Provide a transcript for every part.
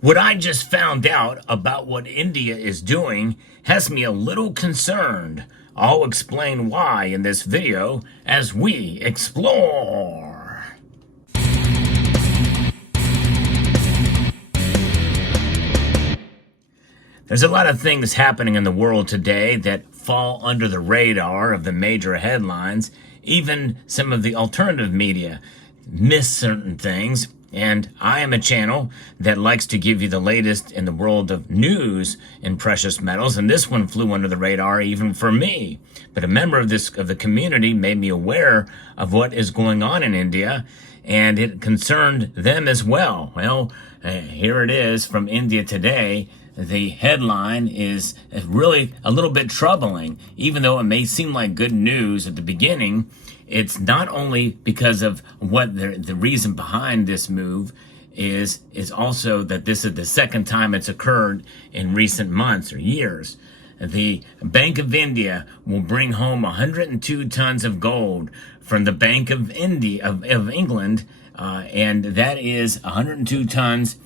What I just found out about what India is doing has me a little concerned. I'll explain why in this video as we explore. There's a lot of things happening in the world today that fall under the radar of the major headlines. Even some of the alternative media miss certain things. And I am a channel that likes to give you the latest in the world of news in precious metals, and this one flew under the radar even for me. But a member of the community made me aware of what is going on in India, and it concerned them as well. Well, here it is from India Today. The headline is really a little bit troubling, even though it may seem like good news at the beginning. It's not only because of what the reason behind this move is also that this is the second time it's occurred in recent months or years. The Bank of India will bring home 102 tons of gold from the Bank of England, and that is 102 tons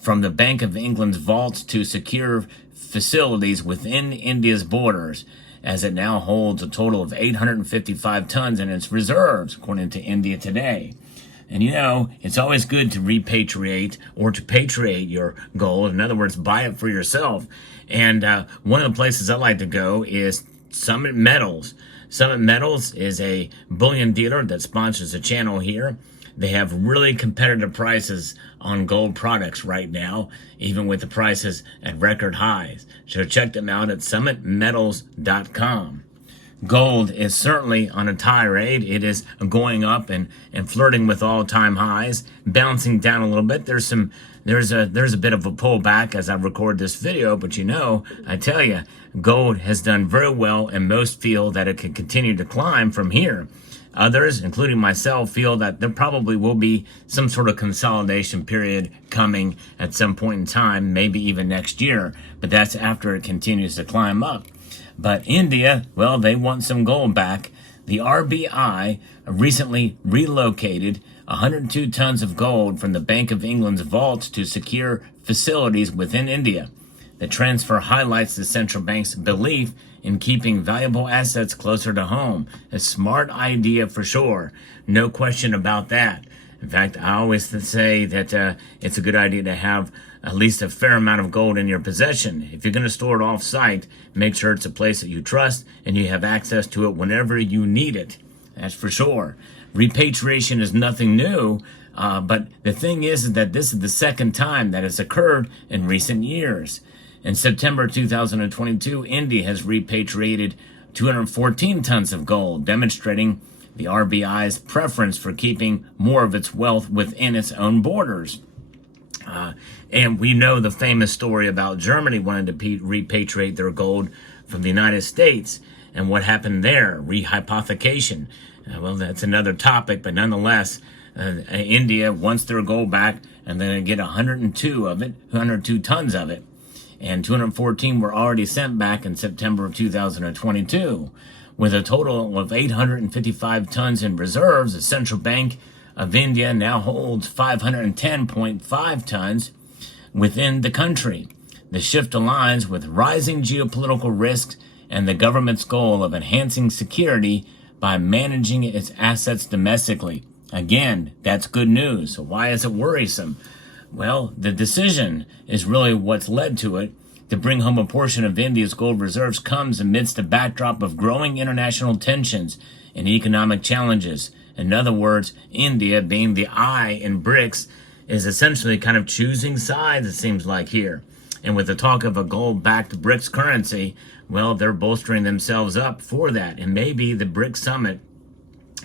from the Bank of England's vaults to secure facilities within India's borders, as it now holds a total of 855 tons in its reserves, according to India Today. And you know, it's always good to repatriate or to patriate your gold. In other words, buy it for yourself. And one of the places I like to go is Summit Metals. Summit Metals is a bullion dealer that sponsors the channel here. They have really competitive prices on gold products right now, even with the prices at record highs. So check them out at summitmetals.com. Gold is certainly on a tirade. It is going up and flirting with all-time highs, bouncing down a little bit. There's a bit of a pullback as I record this video, but you know, I tell you, gold has done very well, and most feel that it can continue to climb from here. Others, including myself, feel that there probably will be some sort of consolidation period coming at some point in time, maybe even next year, but that's after it continues to climb up. But India, well, they want some gold back. The RBI recently relocated 102 tons of gold from the Bank of England's vaults to secure facilities within India. The transfer highlights the central bank's belief in keeping valuable assets closer to home. A smart idea for sure. No question about that. In fact, I always say that it's a good idea to have at least a fair amount of gold in your possession. If you're going to store it off-site, make sure it's a place that you trust and you have access to it whenever you need it. That's for sure. Repatriation is nothing new, but the thing is that this is the second time that it's occurred in recent years. In September 2022, India has repatriated 214 tons of gold, demonstrating the RBI's preference for keeping more of its wealth within its own borders. And we know the famous story about Germany wanting to repatriate their gold from the United States. And what happened there? Rehypothecation. Well, that's another topic, but nonetheless, India wants their gold back, and they're going to get 102 tons of it. And 214 were already sent back in September of 2022. With a total of 855 tons in reserves, the Central Bank of India now holds 510.5 tons within the country. The shift aligns with rising geopolitical risks and the government's goal of enhancing security by managing its assets domestically. Again, that's good news. So why is it worrisome? Well, the decision is really what's led to it. To bring home a portion of India's gold reserves comes amidst a backdrop of growing international tensions and economic challenges. In other words, India, being the eye in BRICS, is essentially kind of choosing sides, it seems like here. And with the talk of a gold-backed BRICS currency, well, they're bolstering themselves up for that. And maybe the BRICS summit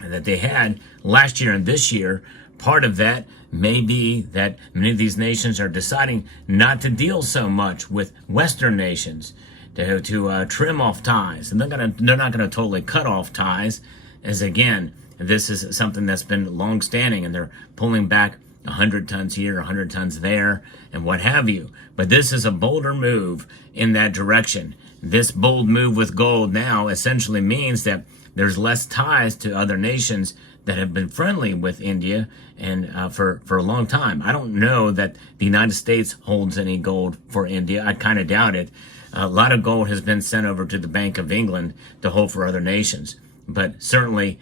that they had last year and this year, part of that may be that many of these nations are deciding not to deal so much with Western nations, to trim off ties. And they're not gonna totally cut off ties, as again, this is something that's been long-standing, and they're pulling back 100 tons here, 100 tons there, and what have you. But this is a bolder move in that direction. This bold move with gold now essentially means that there's less ties to other nations that have been friendly with India and for a long time. I don't know that the United States holds any gold for India. I kind of doubt it. A lot of gold has been sent over to the Bank of England to hold for other nations. But certainly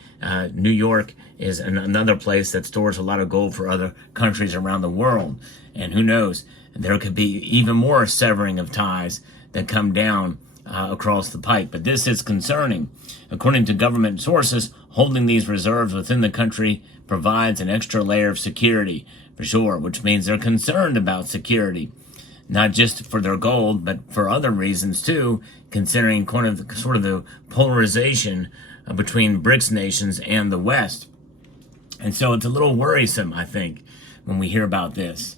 New York is another place that stores a lot of gold for other countries around the world. And who knows, there could be even more severing of ties that come down across the pike. But this is concerning. According to government sources, holding these reserves within the country provides an extra layer of security, for sure, which means they're concerned about security, not just for their gold, but for other reasons too, considering sort of the polarization between BRICS nations and the West. And so it's a little worrisome, I think, when we hear about this.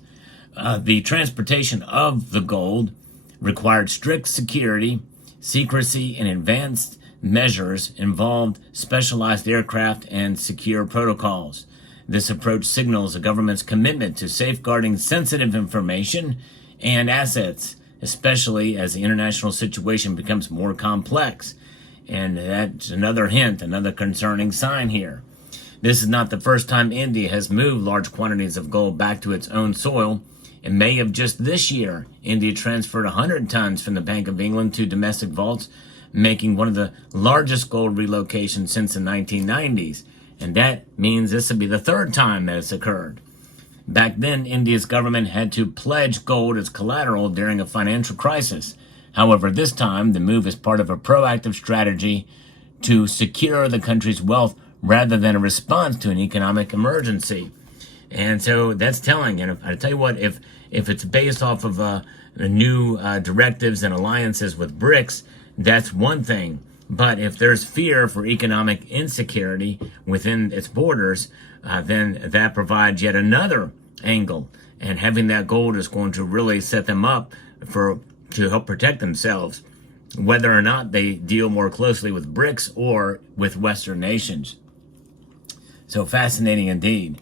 The transportation of the gold required strict security, secrecy, and advanced measures involved specialized aircraft and secure protocols. This approach signals the government's commitment to safeguarding sensitive information and assets, especially as the international situation becomes more complex. And that's another hint, another concerning sign here. This is not the first time India has moved large quantities of gold back to its own soil. In May of just this year, India transferred 100 tons from the Bank of England to domestic vaults, making one of the largest gold relocations since the 1990s. And that means this will be the third time that it's occurred. Back then, India's government had to pledge gold as collateral during a financial crisis. However, this time, the move is part of a proactive strategy to secure the country's wealth rather than a response to an economic emergency. And so that's telling. And I tell you what, if it's based off of the new directives and alliances with BRICS, that's one thing. But if there's fear for economic insecurity within its borders, then that provides yet another angle. And having that gold is going to really set them up to help protect themselves, whether or not they deal more closely with BRICS or with Western nations. So fascinating indeed.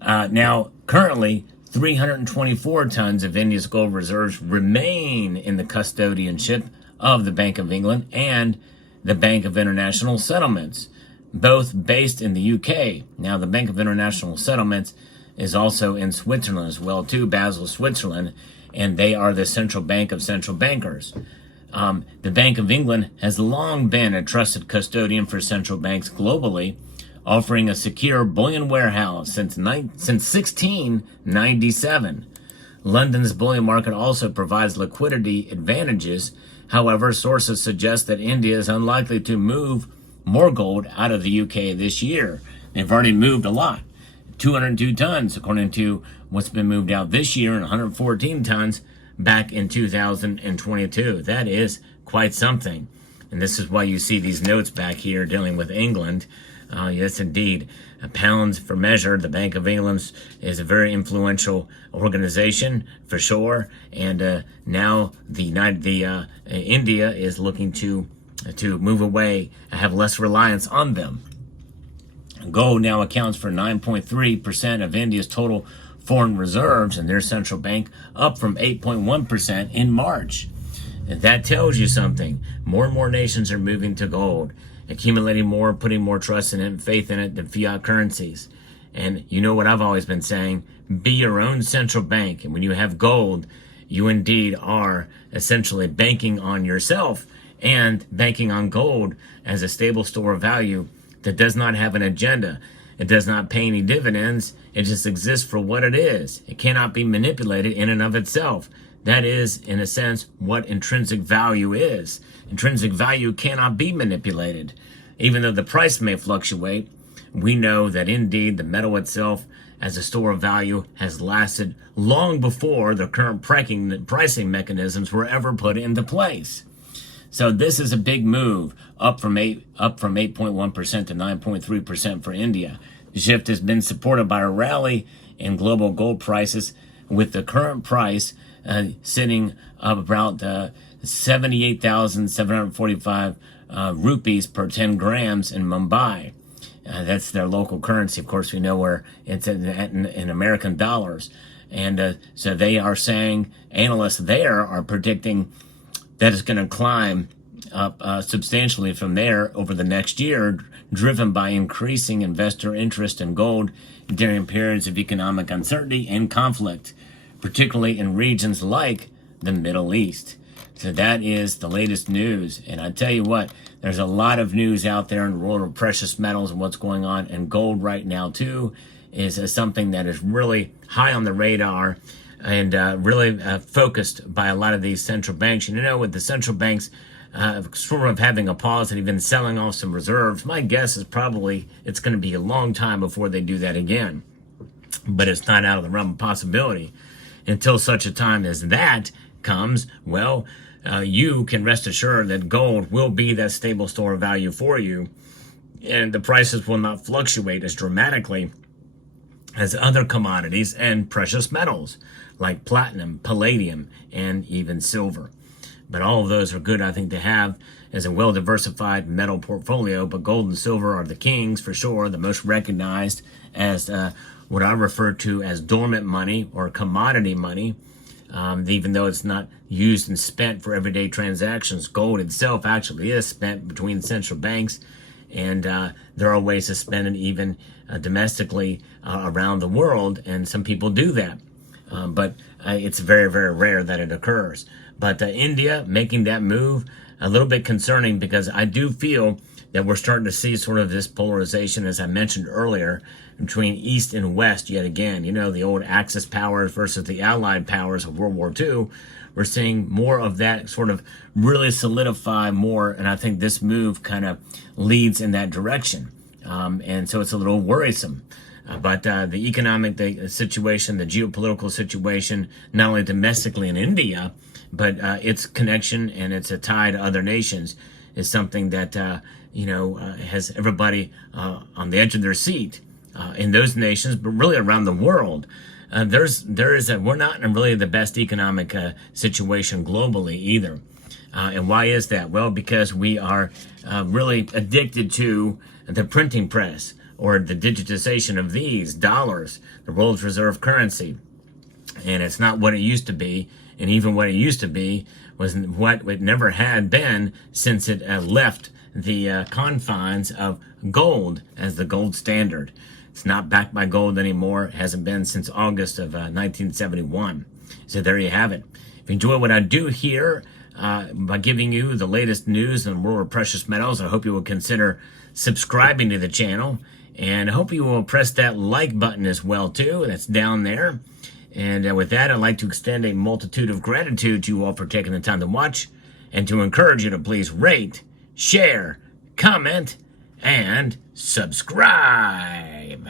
Now, currently, 324 tons of India's gold reserves remain in the custodianship of the Bank of England and the Bank of International Settlements, both based in the UK. Now, the Bank of International Settlements is also in Switzerland as well, too, Basel, Switzerland, and they are the central bank of central bankers. The Bank of England has long been a trusted custodian for central banks globally, offering a secure bullion warehouse since 1697. London's bullion market also provides liquidity advantages. However, sources suggest that India is unlikely to move more gold out of the UK this year. They've already moved a lot, 202 tons according to what's been moved out this year, and 114 tons back in 2022. That is quite something. And this is why you see these notes back here dealing with England. Yes, indeed. Pounds per measure. The Bank of England is a very influential organization for sure. And now India is looking to move away, have less reliance on them. Gold now accounts for 9.3% of India's total foreign reserves in their central bank, up from 8.1% in March. And that tells you something. More and more nations are moving to gold, accumulating more, putting more trust in it and faith in it than fiat currencies. And you know what I've always been saying, be your own central bank. And when you have gold, you indeed are essentially banking on yourself and banking on gold as a stable store of value that does not have an agenda. It does not pay any dividends. It just exists for what it is. It cannot be manipulated in and of itself. That is, in a sense, what intrinsic value is. Intrinsic value cannot be manipulated. Even though the price may fluctuate, we know that indeed the metal itself as a store of value has lasted long before the current pricing mechanisms were ever put into place. So this is a big move, up from 8.1% to 9.3% for India. The shift has been supported by a rally in global gold prices, with the current price sitting about 78,745 rupees per 10 grams in Mumbai. That's their local currency. Of course, we know where it's in American dollars. And so they are saying, analysts there are predicting that it's going to climb up substantially from there over the next year, driven by increasing investor interest in gold during periods of economic uncertainty and conflict, particularly in regions like the Middle East. So that is the latest news. And I tell you what, there's a lot of news out there in the world of precious metals and what's going on. And gold right now, too, is something that is really high on the radar and really focused by a lot of these central banks. You know, with the central banks sort of having a pause and even selling off some reserves, my guess is probably it's going to be a long time before they do that again. But it's not out of the realm of possibility. Until such a time as that comes, well, you can rest assured that gold will be that stable store of value for you, and the prices will not fluctuate as dramatically as other commodities and precious metals like platinum, palladium, and even silver. But all of those are good, I think, to have as a well-diversified metal portfolio. But gold and silver are the kings for sure, the most recognized as what I refer to as dormant money or commodity money. Even though it's not used and spent for everyday transactions, gold itself actually is spent between central banks, and there are ways to spend it even domestically around the world, and some people do that. But it's very, very rare that it occurs. But India making that move, a little bit concerning, because I do feel that we're starting to see sort of this polarization, as I mentioned earlier, between East and West yet again. You know, the old Axis powers versus the Allied powers of World War II. We're seeing more of that sort of really solidify more, and I think this move kind of leads in that direction. And so it's a little worrisome. But the economic situation, the geopolitical situation, not only domestically in India, but its connection and its tie to other nations is something that, has everybody on the edge of their seat in those nations, but really around the world. We're not in really the best economic situation globally either. And why is that? Well, because we are really addicted to the printing press, or the digitization of these dollars, the world's reserve currency. And it's not what it used to be. And even what it used to be was what it never had been since it left the confines of gold as the gold standard. It's not backed by gold anymore. It hasn't been since August of 1971. So there you have it. If you enjoy what I do here by giving you the latest news in the world of precious metals, I hope you will consider subscribing to the channel. And I hope you will press that like button as well, too. That's down there. And with that, I'd like to extend a multitude of gratitude to you all for taking the time to watch, and to encourage you to please rate, share, comment, and subscribe.